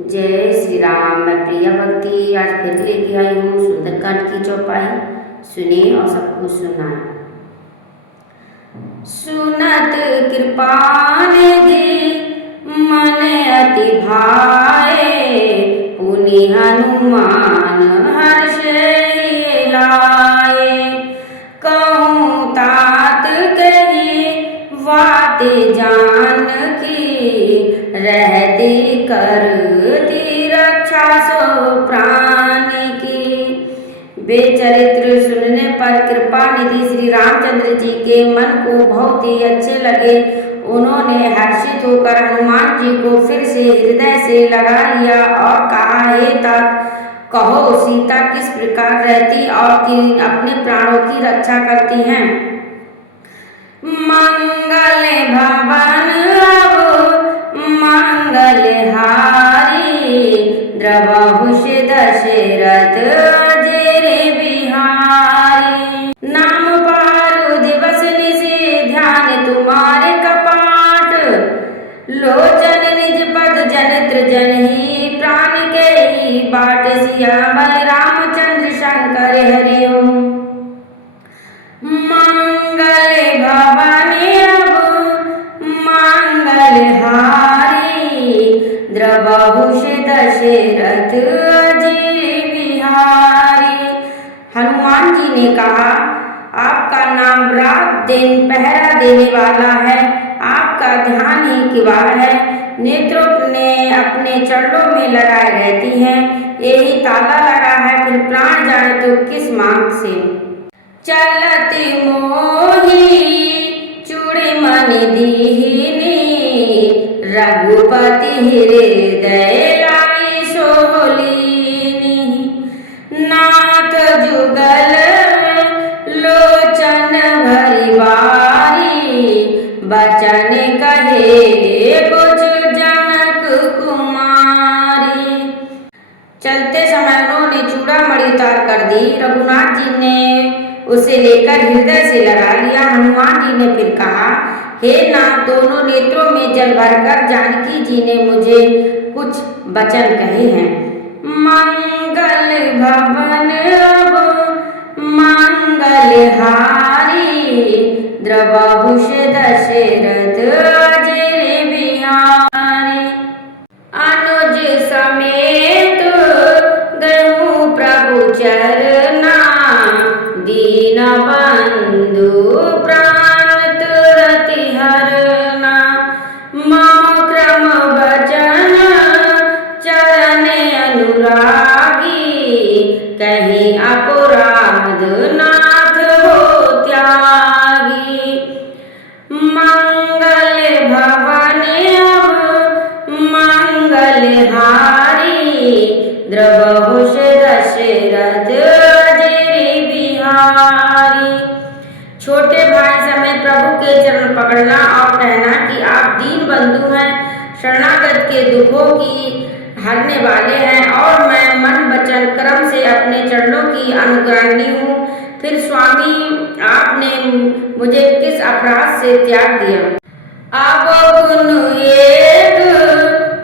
जय श्री राम। मैं प्रिया भक्ति आज फिर लेके आई हूँ सुंदरकांड की चौपाई। सुने और सबको सुनाए। सुनत कृपा निधि मन अति भाए, पुनि हनुमान हर्ष लाए। कहूँ तात कही वाते जानकी, रहते करती रक्षा सो प्राण की। बेचरित्र सुनने पर कृपा निधि श्री रामचंद्र जी के मन को बहुत ही अच्छे लगे। उन्होंने हर्षित होकर हनुमान जी को फिर से हृदय से लगा लिया और कहा, हे तात, कहो सीता किस प्रकार रहती और अपने प्राणों की रक्षा करती हैं। मंगल भवन मंगल हारी, द्रवहुष दशरथ अजर बिहारी। नाम पारु दिवस निशि ध्यान तुम्हारे कपाट, लोचन निज पद जनित्र जनहि प्राण के बाट। सियावर रामचंद्र शंकर हरि ओम। मंगल भवन मंगल हारी, द्रवहुष दशरथ अजर बिहारी। हनुमान जी ने कहा, आपका नाम रात दिन पहरा देने वाला है, आपका ध्यान ही किवाड़ है, नेत्रों ने अपने चरणों में लगाए रहती हैं। यही ताला लगा है, फिर प्राण जाए तो किस मांग से। चलत मोही चूड़मणि दीनी, रघुपति हृदय लाई सोहलीनी। नाथ जुगल लोचन भरी बारी, बचन कहे कुछ जनक कुमारी। चलते समय उन्होंने चूड़ामणि उतार कर दी। रघुनाथ जी ने उसे लेकर हृदय से लगा लिया। हनुमान जी ने फिर कहा, हे नाथ, दोनों नेत्रों में जल भरकर जानकी जी ने मुझे कुछ वचन कहे हैं। मंगल भवन मंगल हारी, द्रवहुष दशरथ अजर बिहारी। अनुज समेत गहूँ प्रभु चरना, दीन बंधु प्राण तुरति हरना। मम क्रम वचन चरण अनुरागी, कहीं अपराध नाथ हो त्यागी। मंगल भवन मंगल हारी, द्रवहुष दशरथ अजर बिहारी। छोटे भाई समेत प्रभु के चरण पकड़ना और कहना कि आप दीन बंधु हैं, शरणागत के दुखों की हरने वाले हैं और मैं मन वचन कर्म से अपने चरणों की अनुगामी हूँ। फिर स्वामी, आपने मुझे किस अपराध से त्याग दिया। अब गुण एक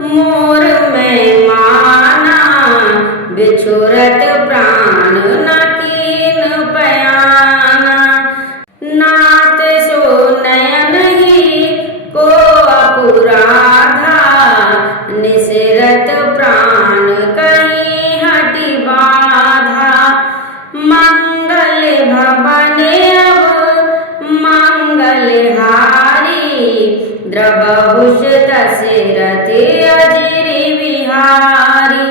मोर में माना, बिछुरत प्राण न कीन पयाना। नाथ सो नयन ही को अपराधा, निसरत प्राण कहीं हटि बाधा। मंगल भवन मंगल हारी, द्रवहुष दशरथ अजर बिहारी।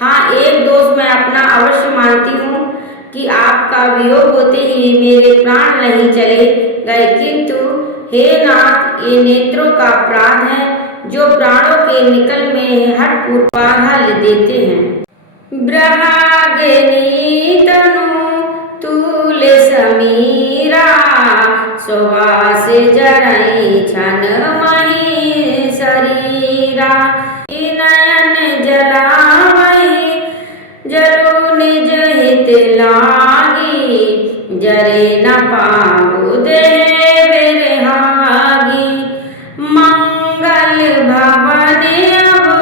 हाँ, एक दोष मैं अपना अवश्य मानती हूँ कि आपका वियोग होते ही मेरे प्राण नहीं चले गए, किंतु हे नाथ, ये नेत्रों का अपराध है जो प्राणों के निकल में हठपूर्वक बाधा देते हैं। ब्रहाग्नि तनु तूल समीरा, सुवास जरई छन मही शरीरा। नयन जलावही जरु निज हित लागी, जरे न पाऊ देह बिरहागी। मंगल भवन अब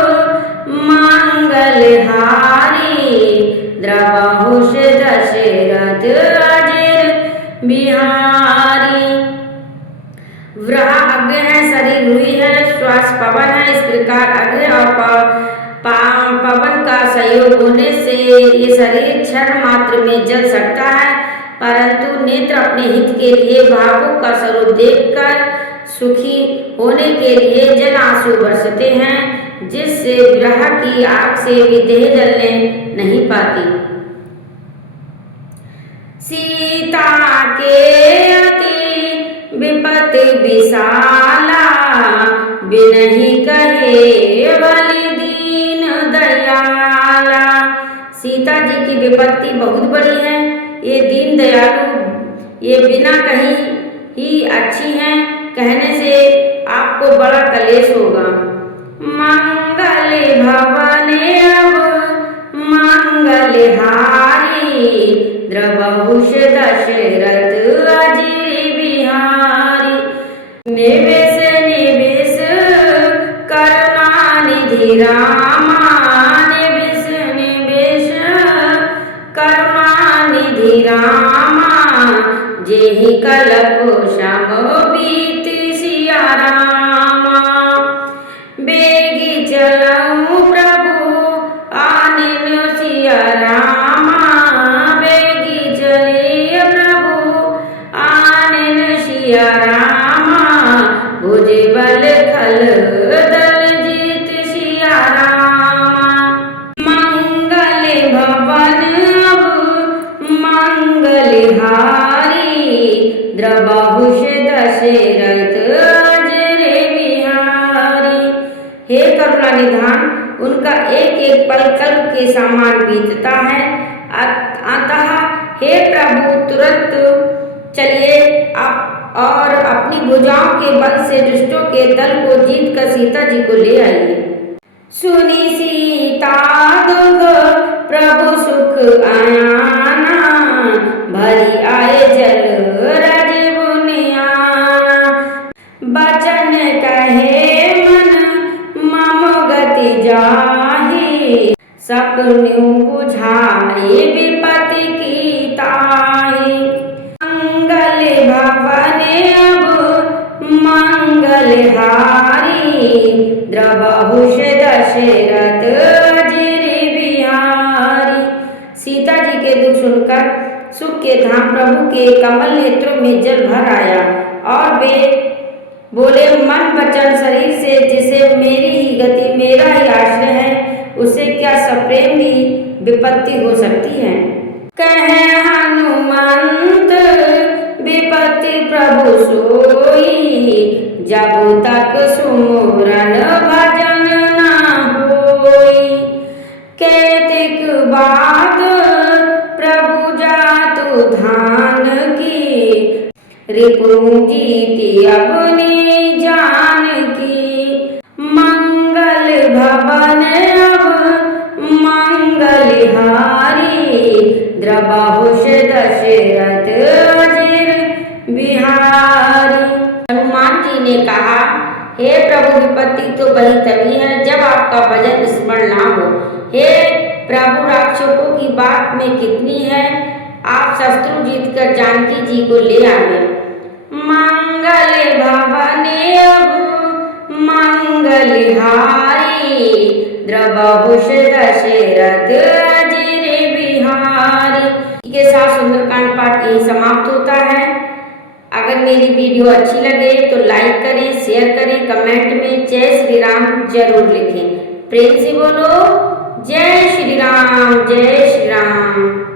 संयोग होने से ये शरीर क्षण मात्र में जल सकता है, परंतु नेत्र अपने हित के लिए भावुक का स्वरूप देखकर सुखी होने के लिए जल आंसू बरसते हैं, जिससे विरह की आग से भी देह जलने नहीं पाती। सीता के अति विपत्ति विशाला, बिनहि कहे बलि दीन दयाला। सीता जी की विपत्ति बहुत बड़ी है, ये दीन दयालु, ये बिना कहीं ही अच्छी हैं, कहने से आपको बड़ा कलेश होगा। मंगल भवने अब मंगल हारी, द्रबहुष दशरथ अजय बिहारी। निवेश निवेश करुणानिधि रामा, निवेश निवेश करुणानिधि रामा, जेहि कल्प श्याम बीत सिया रामा। बेगी चलऊँ प्रभु आनिन सिया रामा, बेगी चले प्रभु आनिन सिया रामा, भुजबल खल दल जीत सिया रामा। मंगल भवन अब मंगल हारी, द्रबहुष दशरथ अजय बिहारी। हे करुणा निधान, उनका एक एक पल कल्प के समान बीतता है, अतः हे प्रभु तुरंत चलिए और अपनी भुजाओं के बल से दुष्टों के दल को जीत कर सीता जी को ले आइए। सुनी सीता दुख प्रभु सुख आयाना, भरी आए जल रज बुनियाना। बचन कहे मन मम गति जाहि, सपनु बुझाए विपत्ति की ताहि। मंगल भवने अब मंगल हारी, द्रबहुष दशरथ अजय बिहारी। सीता जी के दुख सुनकर सुख के धाम प्रभु के कमल नेत्रों में जल भर आया और वे बोले, मन वचन शरीर से जिसे मेरी ही गति मेरा ही आश्रय है, उसे क्या सप्रेम भी विपत्ति हो सकती है। कहे हनुमंत विपत्ति प्रभु सोई, जब तक सुमुरन भजन न होई। कैतिक बाद प्रभु जातु धान की, रिपुं जीती अपनी जान की। मंगल भवन अब मंगल हारी, द्रबहुष दशरथ अजय बिहारी। हनुमान जी ने कहा, हे प्रभु विपत्ति तो बही तभी है जब आपका भजन स्मरण ना हो। हे प्रभु राक्षसों की बात में कितनी है, आप शत्रु जीत कर जानकी जी को ले आए। मंगल भवने अब मंगल हारी, द्रबहुष दशरथ अजय बिहारी। के साथ सुंदरकांड पाठ यही समाप्त होता है। अगर मेरी वीडियो अच्छी लगे तो लाइक करें, शेयर करें, कमेंट में जय श्री राम जरूर लिखें। प्रेम से बोलो जय श्री राम, जय श्री राम।